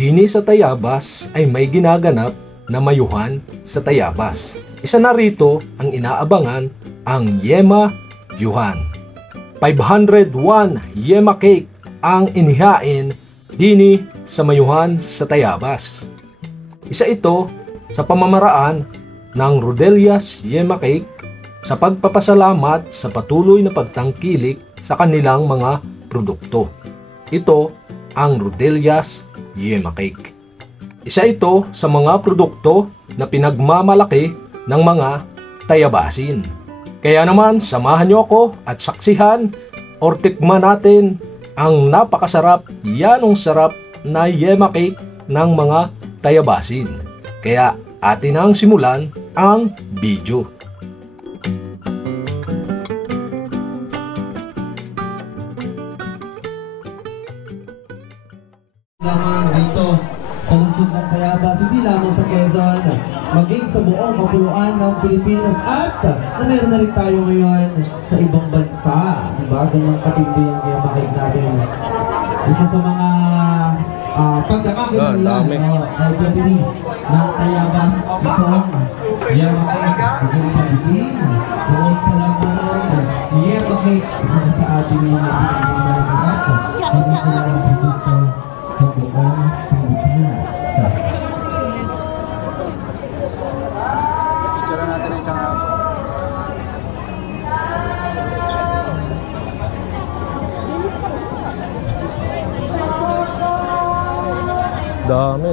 Dini sa Tayabas ay may ginaganap na mayuhan sa Tayabas. Isa na rito ang inaabangan ang Yema Yuhan. 501 Yema cake ang inihain dini sa mayuhan sa Tayabas. Isa ito sa pamamaraan ng Rodelias Yema cake sa pagpapasalamat sa patuloy na pagtangkilik sa kanilang mga produkto. Ito ang Rodelias Yema cake. Isa ito sa mga produkto na pinagmamalaki ng mga Tayabasin. Kaya naman samahan niyo ako at saksihan or tikman natin ang napakasarap, yanong sarap na Yema cake ng mga Tayabasin. Kaya atin ang simulan ang video. Lamang dito sa lungsod ng Tayabas, hindi lamang sa Quezon, maging sa buong kapuluan ng Pilipinas at na meron na rin tayo ngayon sa ibang bansa. Diba? Ganun katindi ang Yema cake natin. Isa sa mga pagkakakilanlan identity ng Tayabas itong Yema cake. Bigyan sa bibig, buong sa laman, Yema cake, isa na sa ating mga pinagmamalaki at hindi kilalang produkto sa buong Pilipinas.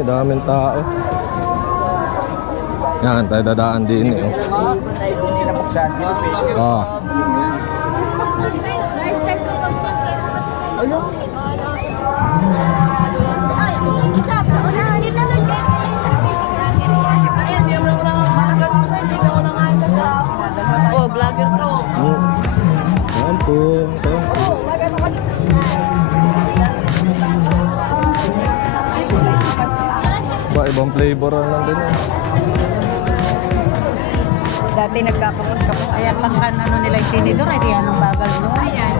Daming tao. Yan, tayo dadaan din eh. Oh, vlogger to. Yan po. Ibang flavor lang din eh. Dati nagkakapos-kapos. Ayan lang kan ano nila yung tinidor. Ay, yan ang bagal no. Ayan.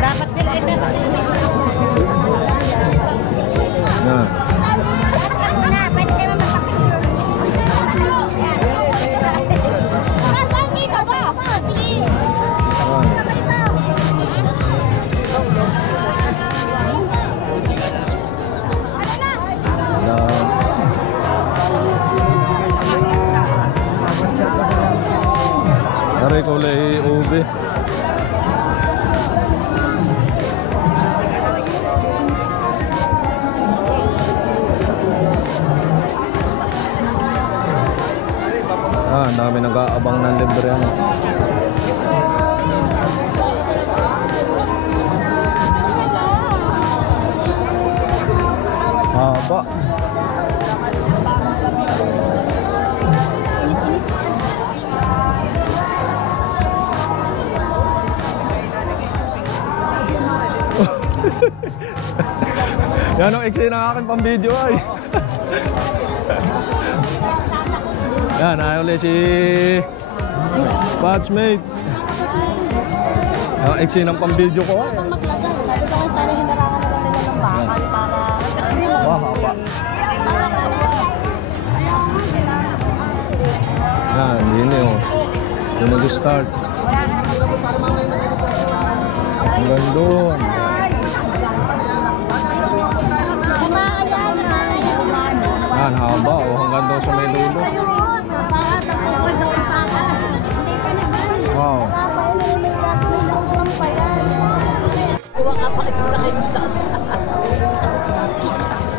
Dapat sila ito. Na. Pwede kayo magpapicture. Saan dito ba? Dari kulay ube. Ang dami nag-aabang ng libre ano. Haba. Yan ang eksena ng akin pang video ay. Yan, ayaw ulit si Batchmate. Ang eksena ng pang video ko ay. Sabi ko nga sana hinarangan na lang nila ng bakal para... Wah, haba. Yan, yun yun. Yung nag-start. Hanggang doon. Yan, haba o hanggang doon sa may dulo. Wow.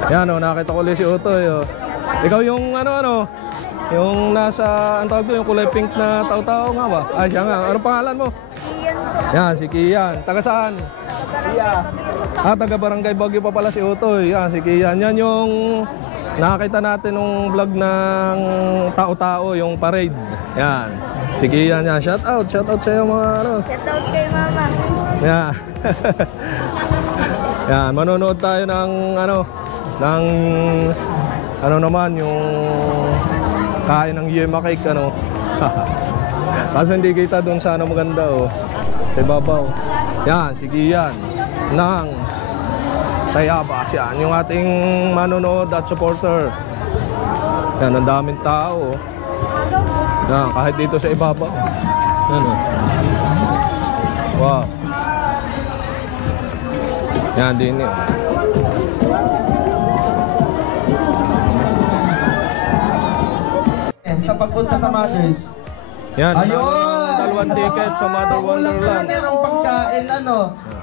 Yan o, nakita ko ulit si Utoy o. Ikaw yung ano, yung nasa, ang tawag doon, yung kulay pink na tao-tao nga ba? Ay, siya nga. Anong pangalan mo? Yan, si Kian. Taga saan? Taga Barangay Baguio pa pala si Utoy. Yan, si Kian. Yan yung nakakita natin nung vlog ng tao-tao, yung parade. Yan. Si Kian yan. Shout out sa iyo mga ano. Shout out kay mama. Yan. Yan, manonood tayo ng ano naman yung kain ng Yema cake ano. Kaso hindi kita doon sana maganda oh. Sa babaw. Yan, sige yan. Nang Tayabas. Yan, yung ating manonood at supporter. Yan, ang daming tao. Yan, kahit dito sa ibabaw. Yan, oh. Wow. Yan din yun. Sa pagpunta sa Mothers. Yan, Ayun! dalawang ticket sa Mother Kulang sila Wonderland. merong pagkain, ano.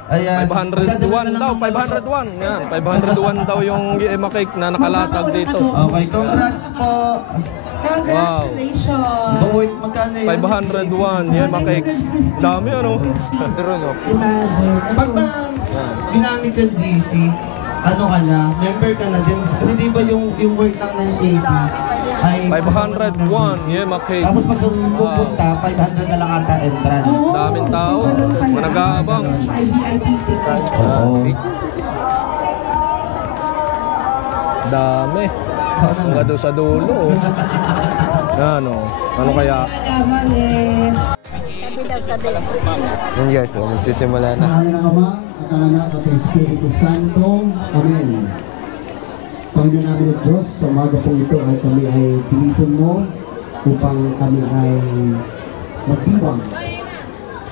Ayan. 501 daw, 501. Yan, 501 daw yung Yema cake na nakalatag dito. Okay, congrats po. Congratulations! Boy, magkano yun? 501 Yema cake. Dami ano. Pero no. Imagine. Pag ba ginamit yung GC, ano ka na, member ka na din. Kasi di ba yung work ng 980 ay 501 Yema cake. tapos pag pupunta, 500 na lang ata entrance. Daming tao. Manag-aabang. May VIP ticket. Oo. Dami. Saan na? Hanggang doon sa dulo. Ano? Ano kaya? Sabi daw, sabi. Yun guys, magsisimula na. Sa ngalan ng Ama, at ng Anak, at ng Espiritu Santo. Amen. Panginoon namin at Diyos, sa umaga pong ito ay kami ay pinipon mo upang kami ay magdiwang.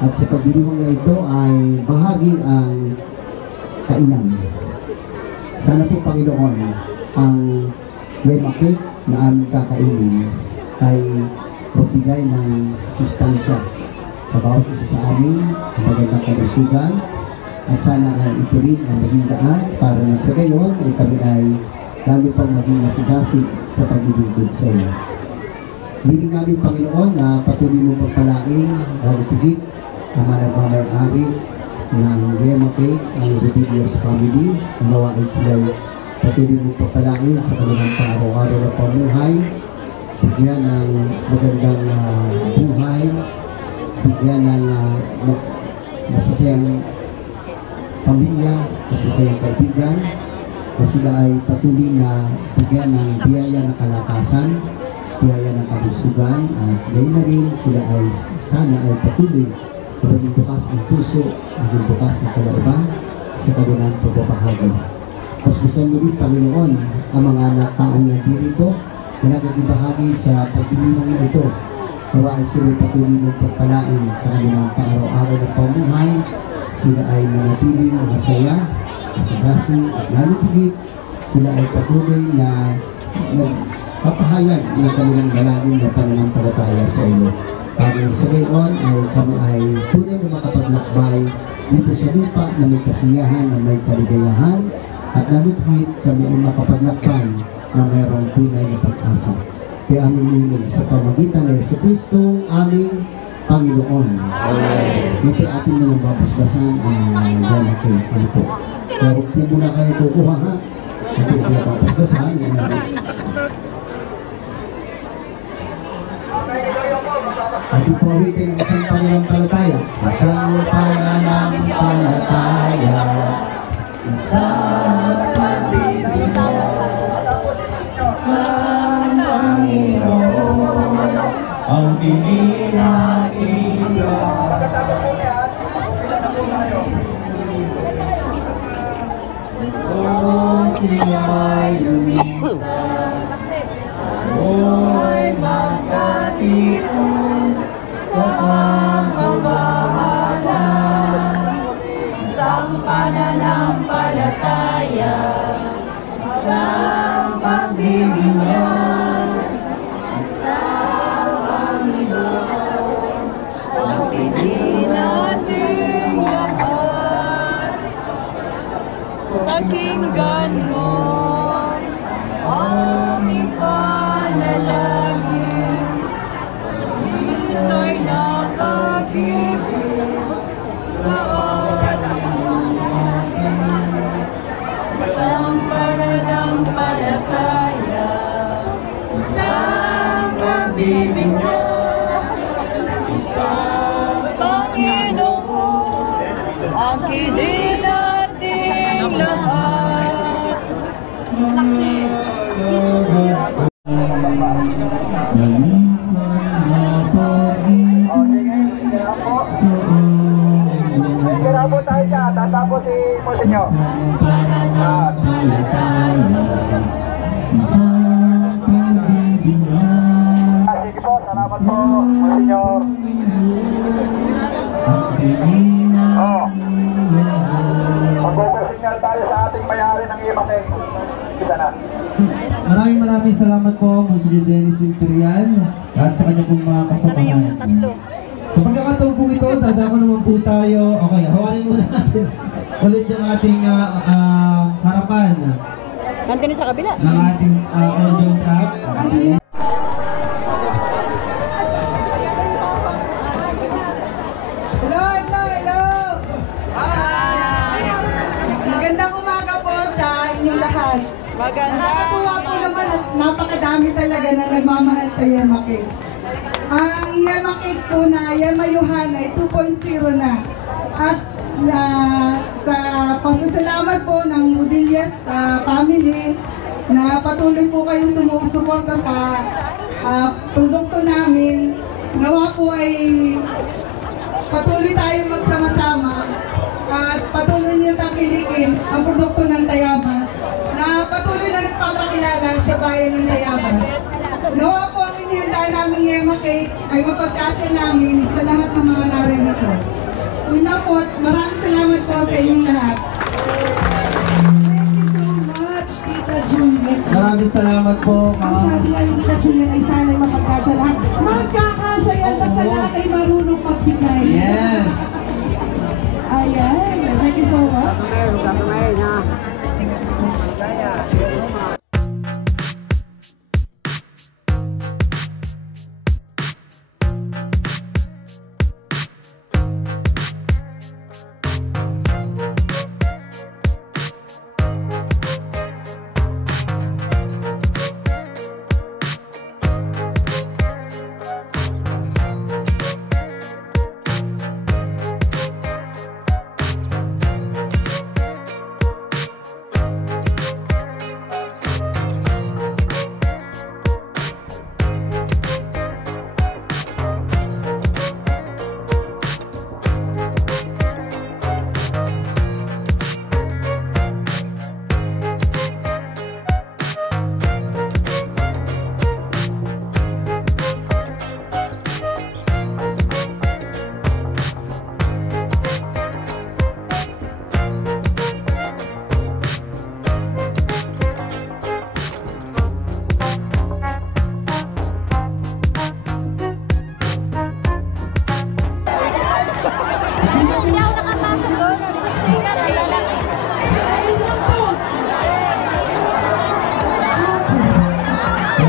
At sa pagdiwang na ito ay bahagi ang kainan. Sana po Panginoon, ang Yema cake na aming kakainin ay magbigay ng sustansya sa bawat isa sa amin, ang magandang kalusugan, at sana ay ito rin ang maging daan para na sa gayon ay kami ay lalo pang maging masigasig sa paglilingkod sa iyo. Hiling namin Panginoon na patuloy mong pagpalain dahil pigit ang managmamayari ng Yema cake, ang Rodriguez family, ang nawa ay sila'y patuloy mong pagpalain sa kanilang araw-araw na pamuhay, bigyan ng magandang buhay, bigyan ng masasayang pamilya, masasayang kaibigan, na sila ay patuloy na bigyan ng biyaya ng kalakasan, biyaya ng kalusugan, at gayon na rin sila ay sana ay patuloy na maging bukas ang puso, maging bukas ang kalooban sa kanilang pagbabahagi. Paskusan mo rin Panginoon ang mga taong nandirito na nagagibahagi sa pagdiliman na ito. Nawa ay sila patuloy mong pagpalain sa kanilang pang-araw-araw na pamuhay. Sila ay manatiling masaya, masigasig at lalo higit sila ay patuloy na nagpapahayag na kanilang dalangin na pananampalataya sa iyo. Para sa gayon ay kami ay tunay na makapaglakbay dito sa lupa na may kasiyahan, na may kaligayahan, at lalo higit kami ay makapaglakbay na mayroong tunay na pag-asa. Kaya aming minum sa pamagitan ng Yesu Kristo, aming Panginoon. Amen. Ito ating naman babasbasan ang Yema cake. Ano po? Pero kung muna kayo kukuha ha, hindi kaya babasbasan. At ipawi kayo ng isang pananampalataya. Isang pananampalataya. Isang pagbibigyan. Isang Panginoon. Ang tingin natin lahat. Kung siya'y lumisan, ako'y magkatipon sa pamamahalan. Isang pananampalataya, isang pagbibigyan, isang Panginoon, ang pili nating lahat. Pakinggan mo ang ipanalangin, isa'y napag-ibig sa ating isang pananampalataya, isang pagbibigyan, isang Panginoon, ang kilig nating lahat. Tatapos si Monsignor. Sige po, salamat po, Monsignor. Oh. Magpo-signal tayo sa ating may-ari ng Imaking. Kita na. Maraming salamat po, Monsignor Dennis Imperial at sa kanya pong mga kasamahan. Sa pagkakataon po ito, dadako naman po tayo. Okay, hawarin muna natin ulit yung ating harapan Nandun sa kabila. ng ating audio track. Okay. Hello! Magandang umaga po sa inyong lahat. Nakakatuwa po naman at napakadami talaga na nagmamahal sa Yema Cake. Ang Yema Cake po na Yema Yuhan ay 2.0 na. At sa pasasalamat po ng Udillas family na patuloy po kayong sumusuporta sa produkto namin. Nawa po ay patuloy tayong magsama-sama at patuloy niyo takilikin ang produkto ng Tayabas na patuloy na nagpapakilala sa bayan ng Tayabas. Nawa po ang inihanda naming Yema Cake ay mapagkasya namin sa lahat ng mga naririto. Una po, maraming salamat po sa inyong lahat. Thank you so much, Tita Juliet. Maraming salamat po, Ang sabi nga ni Tita Juliet ay sana'y mapagkasya lahat. Magkakasya yan, basta lahat ay marunong magbigay. Yes! Ayan, thank you so much.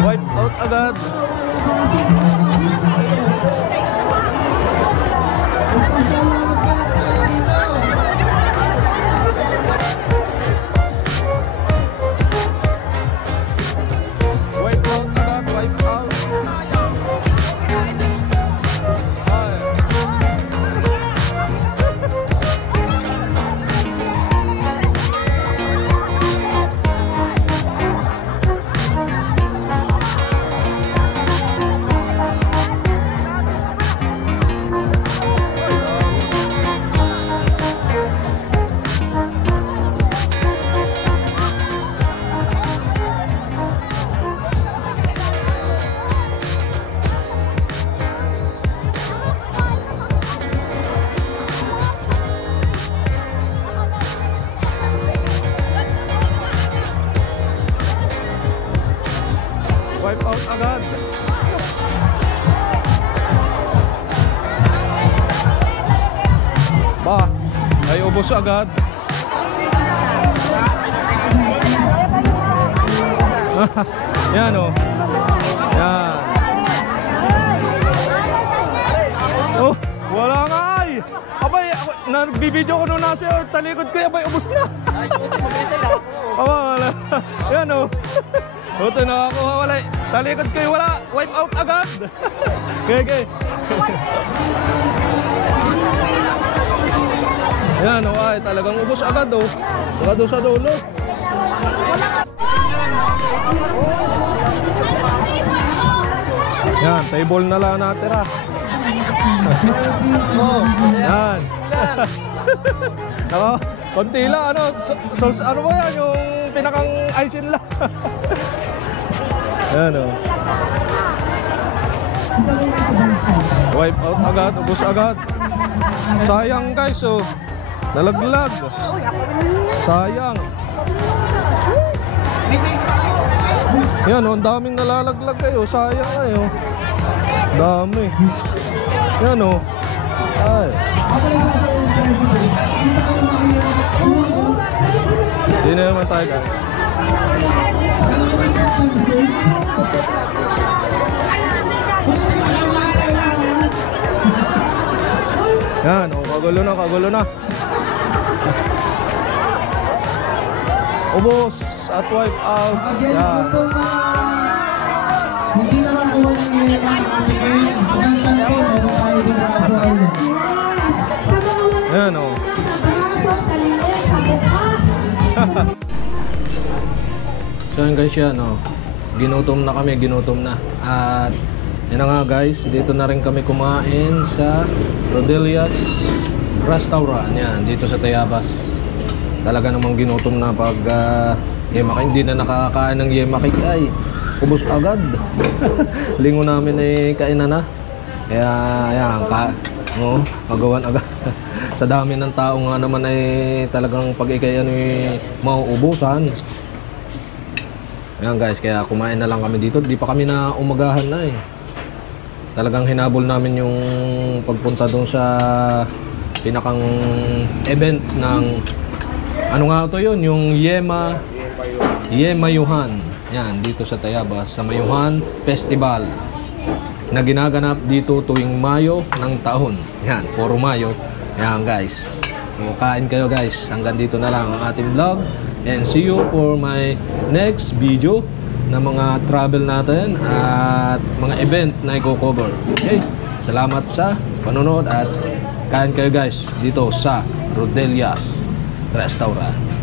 Wipe out agad. Salamat pala tayo dito. Wipe out agad. Wipe out. Wipe out agad. Ba, ay ubos agad. Yan o. Yan. Oh, wala nga ay. Abay, nagbibideo ko nung nasa talikod ko. Abay, ubos na. Wala. Yan o. Ito nakakuha, wala. Talikod ko, wala. Wipe out agad. Okay. Yan o, ay talagang ubos agad o. Agad o sa dulo. Yan, table na lang natira. Oh, yan. Ako, Konti lang, ano, ano ba yan, yung pinakang isin lang. Ayan o. Wipe out agad, ubos agad. Sayang guys, oh. Nalaglag. Sayang. Yan, oh, ang daming nalalaglag kayo. Sayang kayo. Dami. Yan, oh. Ay. Hindi na naman tayo guys. Yan, oh, kagulo na, kagulo na. Ubos at wipe out. Yan. Hindi naman kuha ng yema ng aming game. Minsan po, meron tayo ng Bravo Island. Sa mga wala Ayan, oh. sa braso, sa liit, sa mukha. So yan guys, yan, oh. Ginutom na kami, ginutom na. At yan na nga guys, dito na rin kami kumain sa Rodelia's Restaurant. Yan, dito sa Tayabas. Talaga namang ginutom na pag yema cake. Hindi na nakakain ng yema cake ay ubos agad. Lingo namin ay kainan na. Kaya ayan, magawan agad. Sa dami ng tao nga naman ay talagang pag ikayan ay mauubusan. Ayan guys, kaya kumain na lang kami dito. Di pa kami na umagahan na eh. Talagang hinabol namin yung pagpunta doon sa pinakang event ng ano nga ito yun, yung Yemayuhan. Yan, dito sa Tayabas, sa Mayuhan Festival na ginaganap dito tuwing Mayo ng taon. Yan, puro Mayo. Yan guys. So kain kayo guys. Hanggang dito na lang ang ating vlog. And see you for my next video na mga travel natin at mga event na i-cover. Okay? Salamat sa panonood at kain kayo guys dito sa Rodelia's Restaurant.